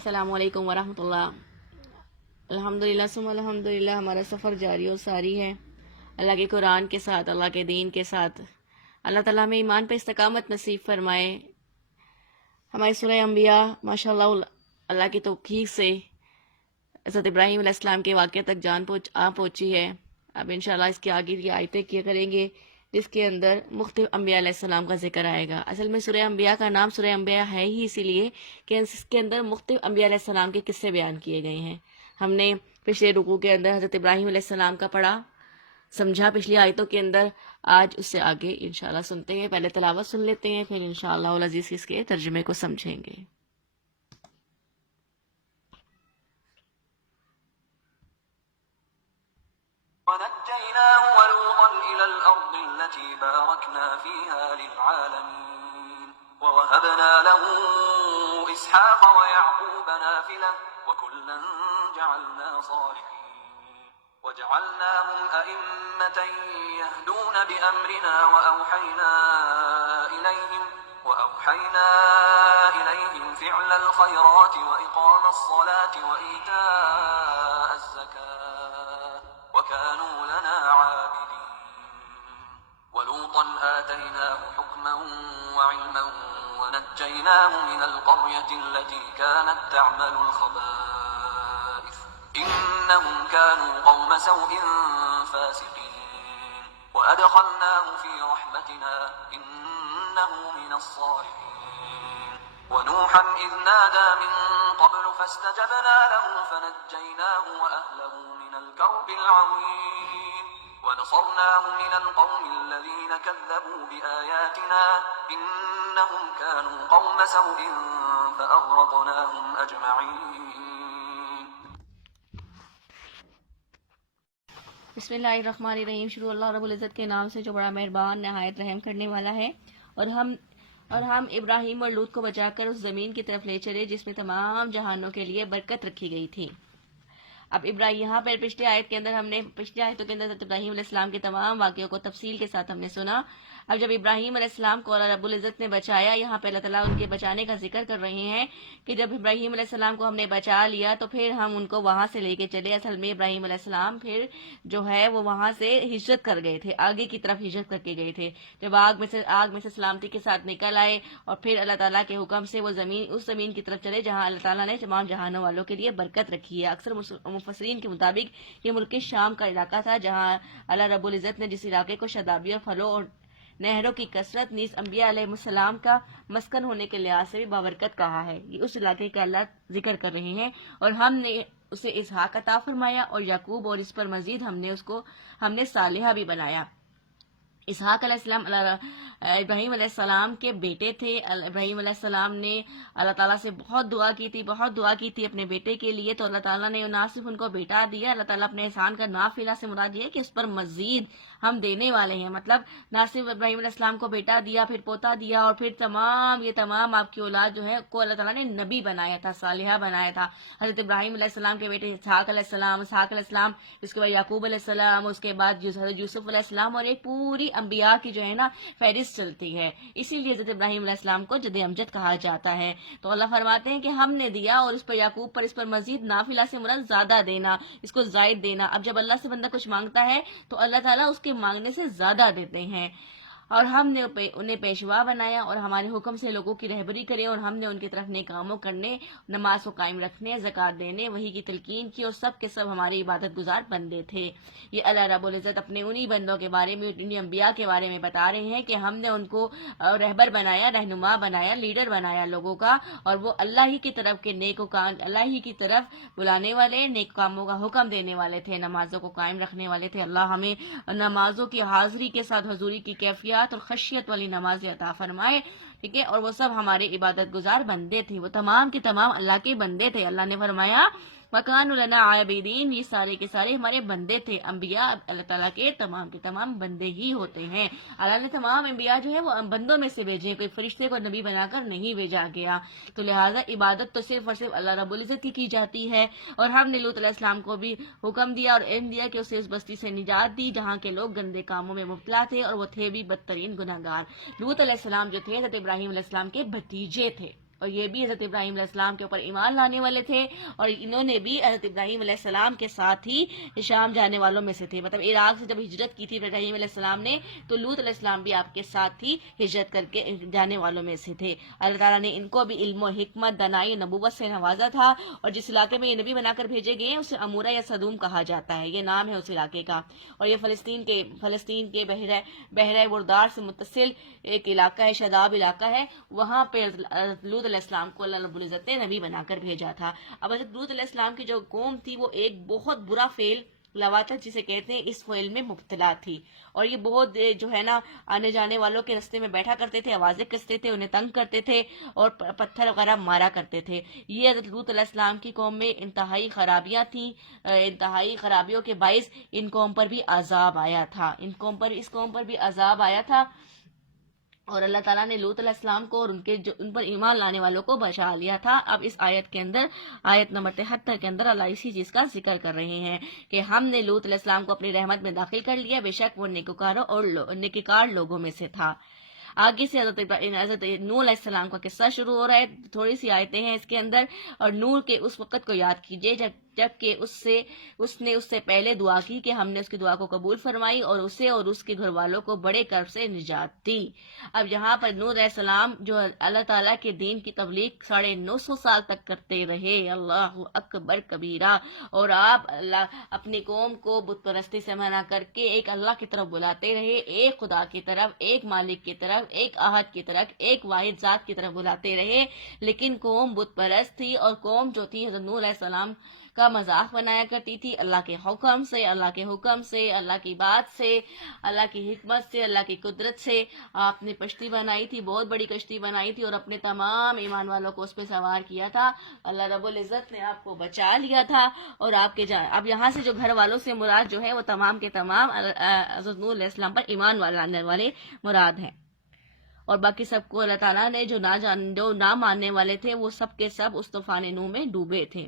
السلام علیکم ورحمۃ اللہ۔ الحمدللہ ثم الحمدللہ، ہمارا سفر جاری و ساری ہے اللہ کے قرآن کے ساتھ، اللہ کے دین کے ساتھ۔ اللہ تعالیٰ ہمیں ایمان پہ استقامت نصیب فرمائے۔ ہماری سورہ انبیاء ماشاءاللہ اللہ کی توفیق سے حضرت ابراہیم علیہ السلام کے واقعہ تک پہنچی ہے۔ اب انشاءاللہ اس کی آگے کی آیتیں کیا کریں گے، جس کے اندر مختلف انبیاء علیہ السلام کا ذکر آئے گا۔ اصل میں سورہ انبیاء کا نام سورہ انبیاء ہے ہی اسی لیے کہ اس کے اندر مختلف انبیاء علیہ السلام کے قصے بیان کیے گئے ہیں۔ ہم نے پچھلے رکوع کے اندر حضرت ابراہیم علیہ السلام کا پڑھا، سمجھا پچھلی آیتوں کے اندر۔ آج اس سے آگے انشاءاللہ سنتے ہیں۔ پہلے تلاوت سن لیتے ہیں، پھر انشاءاللہ العزیز اس کے ترجمے کو سمجھیں گے۔ ونجيناه ولوطا إلى الأرض التي باركنا فيها للعالمين ووهبنا له إسحاق ويعقوب نافلة وكلا جعلنا صالحين وجعلناهم أئمة يهدون بأمرنا وأوحينا إليهم فعل الخيرات وإقام الصلاة وإيتاء الزكاة وكانوا لنا عابدين ولوطا آتيناه حكما وعلما ونجيناه من القرية التي كانت تعمل الخبائث إنهم كانوا قوم سوء فاسقين وأدخلناه في رحمتنا إنه من الصالحين ونوحا إذ نادى من قبل فاستجبنا له فنجيناه وأهله من الكرب العظيم ونصرناه من القوم الذين كذبوا بآياتنا إنهم كانوا قوم سوء فأغرقناهم أجمعين۔ بسم اللہ الرحمن الرحیم۔ شروع اللہ رب العزت کے نام سے جو بڑا مہربان نہایت رحم کرنے والا ہے۔ اور ہم ابراہیم اور لوط کو بچا کر اس زمین کی طرف لے چلے جس میں تمام جہانوں کے لیے برکت رکھی گئی تھی۔ اب یہاں پر پچھلی آیتوں کے اندر حضرت ابراہیم علیہ السلام کے تمام واقعوں کو تفصیل کے ساتھ ہم نے سنا۔ اب جب ابراہیم علیہ السلام کو اللہ رب العزت نے بچایا، یہاں پہ اللہ تعالیٰ ان کے بچانے کا ذکر کر رہے ہیں کہ جب ابراہیم علیہ السلام کو ہم نے بچا لیا تو پھر ہم ان کو وہاں سے لے کے چلے۔ اصل میں ابراہیم علیہ السلام پھر جو ہے وہ وہاں سے ہجرت کر گئے تھے، آگے کی طرف ہجرت کر کے گئے تھے۔ جب آگ میں سے سلامتی کے ساتھ نکل آئے اور پھر اللہ تعالیٰ کے حکم سے وہ اس زمین کی طرف چلے جہاں اللہ تعالیٰ نے تمام جہانوں والوں کے لیے برکت رکھی ہے۔ اکثر مفسرین کے مطابق یہ ملک شام کا علاقہ تھا، جہاں اللہ رب العزت نے جس علاقے کو شادابی اور پھلوں اور نہروں کی کثرت نیز انبیاء علیہ السلام کا مسکن ہونے کے لحاظ سے بھی بابرکت کہا ہے۔ یہ اس علاقے کا اللہ ذکر کر رہے ہیں۔ اور ہم نے اسے اسحاق عطا فرمایا اور یعقوب، اور اس پر مزید ہم نے صالحہ بھی بنایا۔ اسحاق علیہ السلام ابراہیم علیہ السلام کے بیٹے تھے۔ ابراہیم علیہ السلام نے اللہ تعالیٰ سے بہت دعا کی تھی اپنے بیٹے کے لیے، تو اللہ تعالیٰ نے نہ صرف ان کو بیٹا دیا، اللہ تعالیٰ اپنے احسان کا نافلہ سے مراد یہ ہے کہ اس پر مزید ہم دینے والے ہیں۔ مطلب نہ صرف ابراہیم علیہ السلام کو بیٹا دیا، پھر پوتا دیا، اور پھر تمام آپ کی اولاد جو ہے کو اللہ تعالیٰ نے نبی بنایا تھا، صالحہ بنایا تھا۔ حضرت ابراہیم علیہ السلام کے بیٹے اسحاق علیہ السلام، اس کے بعد یعقوب علیہ السلام، اس کے بعد حضرت یوسف علیہ السلام، اور یہ پوری انبیاء کی جو ہے نا فہرست چلتی ہے۔ اسی لیے حضرت ابراہیم علیہ السلام کو جد امجد کہا جاتا ہے۔ تو اللہ فرماتے ہیں کہ ہم نے دیا، اور اس پر یعقوب پر اس پر مزید نافلہ سے مراد زیادہ دینا، اس کو زائد دینا۔ اب جب اللہ سے بندہ کچھ مانگتا ہے تو اللہ تعالیٰ اس کے مانگنے سے زیادہ دیتے ہیں۔ اور ہم نے انہیں پیشوا بنایا اور ہمارے حکم سے لوگوں کی رہبری کرے، اور ہم نے ان کی طرف نیک کاموں کرنے، نماز کو قائم رکھنے، زکوٰۃ دینے، وحی کی تلقین کی، اور سب کے سب ہمارے عبادت گزار بندے تھے۔ یہ اللہ رب العزت اپنے انہی بندوں کے بارے میں، انہی انبیاء کے بارے میں بتا رہے ہیں کہ ہم نے ان کو رہبر بنایا، رہنما بنایا، لیڈر بنایا لوگوں کا، اور وہ اللہ ہی کی طرف کے اللہ ہی کی طرف بلانے والے، نیک کاموں کا حکم دینے والے تھے، نمازوں کو قائم رکھنے والے تھے۔ اللہ ہمیں نمازوں کی حاضری کے ساتھ حضوری کی کیفیت اور خشیت والی نماز عطا فرمائے، ٹھیک ہے۔ اور وہ سب ہمارے عبادت گزار بندے تھے، وہ تمام کے تمام اللہ کے بندے تھے۔ اللہ نے فرمایا وَكَانُوا لَنَا عَابِدِينَ، یہ سارے کے سارے ہمارے بندے تھے۔ انبیاء اللہ تعالیٰ کے تمام بندے ہی ہوتے ہیں۔ اللہ نے تمام انبیاء جو ہے وہ بندوں میں سے بھیجے، کوئی فرشتے کو نبی بنا کر نہیں بھیجا گیا۔ تو لہٰذا عبادت تو صرف اور صرف اللہ رب العزت کی جاتی ہے۔ اور ہم نے لوط علیہ السلام کو بھی حکم دیا اور علم دیا کہ اسے اس بستی سے نجات دی جہاں کے لوگ گندے کاموں میں مبتلا تھے، اور وہ تھے بھی بدترین گناہگار۔ لوط علیہ السلام جو تھے حضرت ابراہیم علیہ السلام کے بھتیجے تھے۔ اور یہ بھی حضرت ابراہیم علیہ السلام کے اوپر ایمان لانے والے تھے، اور انہوں نے بھی حضرت ابراہیم علیہ السلام کے ساتھ ہی شام جانے والوں میں سے تھے. مطلب عراق سے جب ہجرت کی تھی ابراہیم علیہ السلام نے تو لوط علیہ السلام بھی آپ کے ساتھ ہی ہجرت کر کے جانے والوں میں سے تھے. اللہ تعالیٰ نے ان کو بھی علم و حکمت، دانائی، نبوت سے نوازا تھا، اور جس علاقے میں یہ نبی بنا کر بھیجے گئے ہیں اسے امورہ یا صدوم کہا جاتا ہے، یہ نام ہے اس علاقے کا. اور یہ فلسطین کے بحیرہ بردار سے متصل ایک علاقہ ہے، شداب علاقہ ہے، وہاں پہ لوط علیہ السلام کو اللہ رب العزت نے نبی بنا کر بھیجا تھا. اب حضرت لوط علیہ السلام کی جو قوم تھی وہ ایک بہت برا فعل لواطت جسے کہتے ہیں اس فعل میں مبتلا تھی، اور یہ بہت جو ہے نا آنے جانے والوں کے رستے میں بیٹھا کرتے تھے، آوازیں کستے تھے، انہیں تنگ کرتے تھے اور پتھر وغیرہ مارا کرتے تھے. یہ حضرت لوط علیہ السلام کی قوم میں انتہائی خرابیاں تھیں. انتہائی خرابیوں کے باعث ان قوم پر بھی عذاب آیا تھا، اس قوم پر بھی عذاب آیا تھا، اور اللہ تعالیٰ نے لوط علیہ السلام کو اور ان پر ایمان لانے والوں کو بچا لیا تھا. اب اس آیت کے اندر، آیت نمبر 73 کے اندر اللہ اسی چیز کا ذکر کر رہے ہیں کہ ہم نے لوط علیہ السلام کو اپنی رحمت میں داخل کر لیا، بے شک وہ نیکوکار لوگوں میں سے تھا. آگے سے حضرت نوح علیہ السلام کا قصہ شروع ہو رہا ہے. تھوڑی سی آیتیں ہیں اس کے اندر. اور نوح کے اس وقت کو یاد کیجئے جبکہ اس نے اس سے پہلے دعا کی کہ ہم نے اس کی دعا کو قبول فرمائی اور اسے اور اس کے گھر والوں کو بڑے کرب سے نجات دی. اب یہاں پر نوح علیہ السلام جو اللہ تعالیٰ کے دین کی تبلیغ 950 سال تک کرتے رہے، اللہ اکبر کبیرہ، اور آپ اپنی قوم کو بت پرستی سے منع کر کے ایک اللہ کی طرف بلاتے رہے، ایک خدا کی طرف، ایک مالک کی طرف، ایک احد کی طرف، ایک واحد ذات کی طرف بلاتے رہے. لیکن قوم بت پرست تھی، اور قوم جو تھی حضرت نوح علیہ السلام کا مذاق بنایا کرتی تھی. اللہ کے حکم سے، اللہ کی بات سے، اللہ کی حکمت سے، اللہ کی قدرت سے آپ نے کشتی بنائی تھی، بہت بڑی کشتی بنائی تھی، اور اپنے تمام ایمان والوں کو اس پہ سوار کیا تھا. اللہ رب العزت نے آپ کو بچا لیا تھا. اور اب یہاں سے جو گھر والوں سے مراد جو ہے وہ تمام کے تمام حضرت نوح علیہ السلام پر ایمان لانے والے مراد ہیں. اور باقی سب کو اللہ تعالیٰ نے جو نہ ماننے والے تھے وہ سب کے سب اس طوفان نوح میں ڈوبے تھے.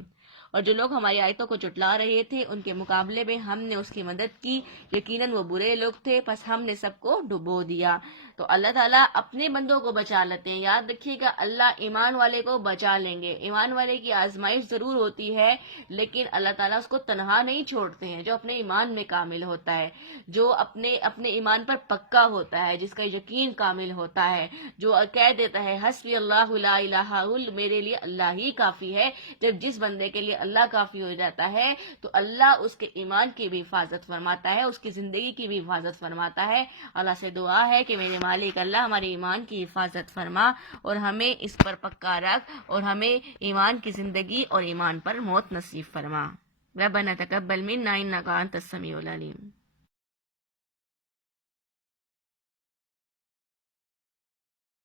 اور جو لوگ ہماری آیتوں کو جھٹلا رہے تھے ان کے مقابلے میں ہم نے اس کی مدد کی، یقیناً وہ برے لوگ تھے، پس ہم نے سب کو ڈبو دیا. تو اللہ تعالیٰ اپنے بندوں کو بچا لیتے ہیں. یاد رکھیے گا، اللہ ایمان والے کو بچا لیں گے. ایمان والے کی آزمائش ضرور ہوتی ہے، لیکن اللہ تعالیٰ اس کو تنہا نہیں چھوڑتے ہیں. جو اپنے ایمان میں کامل ہوتا ہے، جو اپنے ایمان پر پکا ہوتا ہے، جس کا یقین کامل ہوتا ہے، جو کہہ دیتا ہے حسبی اللہ لا الہ الا، میرے لیے اللہ ہی کافی ہے. جب جس بندے کے لیے اللہ کافی ہو جاتا ہے تو اللہ اس کے ایمان کی بھی حفاظت فرماتا ہے، اس کی زندگی کی بھی حفاظت فرماتا ہے. اللہ سے دعا ہے کہ میرے مالک اللہ ہمارے ایمان کی حفاظت فرما اور ہمیں اس پر پکا رکھ، اور ہمیں ایمان کی زندگی اور ایمان پر موت نصیب فرما. ربنا تقبل منا انک انت السمیع العلیم.